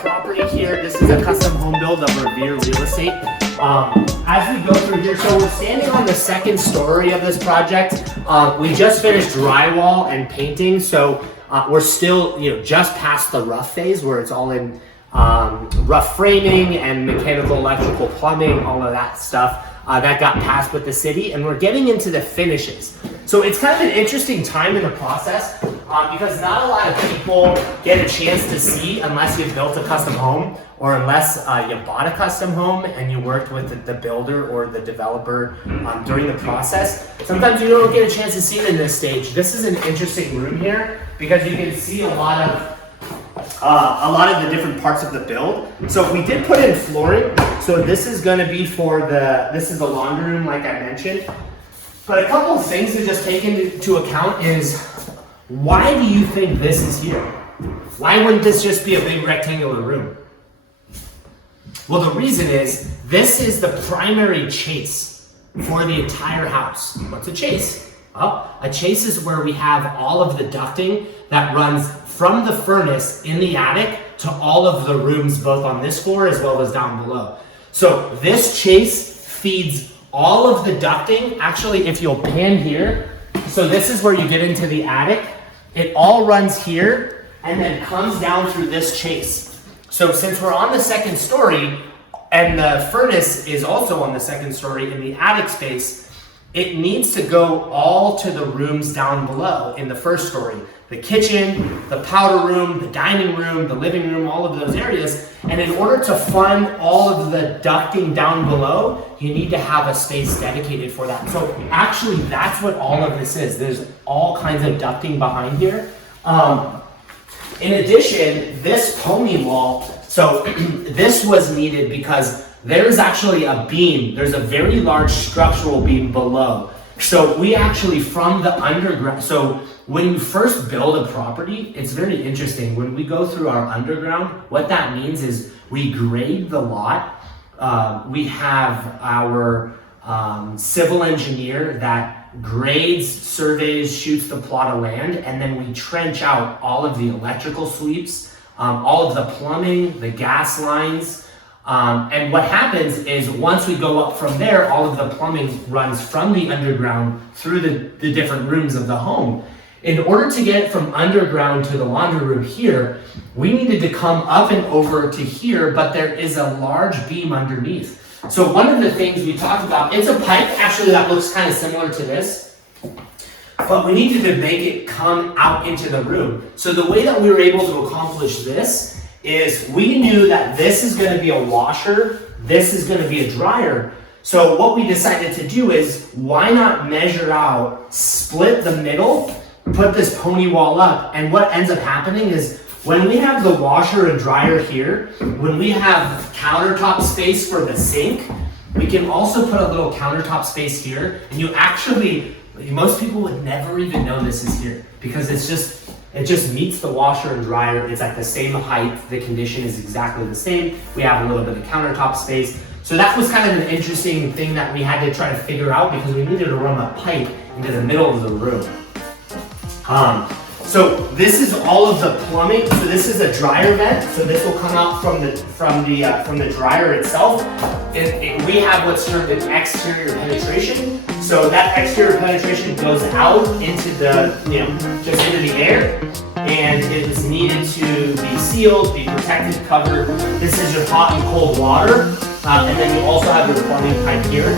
property here. This is a custom home build of Revere Real Estate. As we go through here, so we're standing on the second story of this project. We just finished drywall and painting, so we're still, just past the rough phase where it's all in rough framing and mechanical, electrical, plumbing, all of that stuff that got passed with the city, and we're getting into the finishes. So it's kind of an interesting time in the process because not a lot of people get a chance to see unless you've built a custom home or unless you bought a custom home and you worked with the builder or the developer during the process. Sometimes you don't get a chance to see it in this stage. This is an interesting room here because you can see a lot of the different parts of the build. So we did put in flooring. So this is going to be this is the laundry room like I mentioned. But a couple of things to just take into account is, why do you think this is here? Why wouldn't this just be a big rectangular room? Well, the reason is, this is the primary chase for the entire house. What's a chase? Well, a chase is where we have all of the ducting that runs from the furnace in the attic to all of the rooms, both on this floor as well as down below. So this chase feeds all of the ducting. Actually, if you'll pan here, so this is where you get into the attic. It all runs here and then comes down through this chase. So since we're on the second story and the furnace is also on the second story in the attic space, it needs to go all to the rooms down below in the first story. The kitchen, the powder room, the dining room, the living room, all of those areas. And in order to fund all of the ducting down below, you need to have a space dedicated for that. So actually, that's what all of this is. There's all kinds of ducting behind here. In addition, this pony wall, so this was needed because there's actually a beam. There's a very large structural beam below. So we actually, from the underground, so when you first build a property, it's very interesting. When we go through our underground, what that means is we grade the lot. We have our civil engineer that grades, surveys, shoots the plot of land, and then we trench out all of the electrical sweeps, all of the plumbing, the gas lines. And what happens is once we go up from there, all of the plumbing runs from the underground through the different rooms of the home. In order to get from underground to the laundry room here, we needed to come up and over to here, but there is a large beam underneath. So one of the things we talked about, it's a pipe actually that looks kind of similar to this, but we needed to make it come out into the room. So the way that we were able to accomplish this is we knew that this is going to be a washer, this is going to be a dryer. So what we decided to do is, why not measure out, split the middle, put this pony wall up, and what ends up happening is when we have the washer and dryer here, when we have countertop space for the sink, we can also put a little countertop space here, and most people would never even know this is here because it just meets the washer and dryer. It's at the same height. The condition is exactly the same. We have a little bit of countertop space. So that was kind of an interesting thing that we had to try to figure out because we needed to run a pipe into the middle of the room. So this is all of the plumbing. So this is a dryer vent. So this will come out from the dryer itself. We have what's termed an exterior penetration. So that exterior penetration goes out into just into the air, and it is needed to be sealed, be protected, covered. This is your hot and cold water, and then you also have your plumbing pipe here.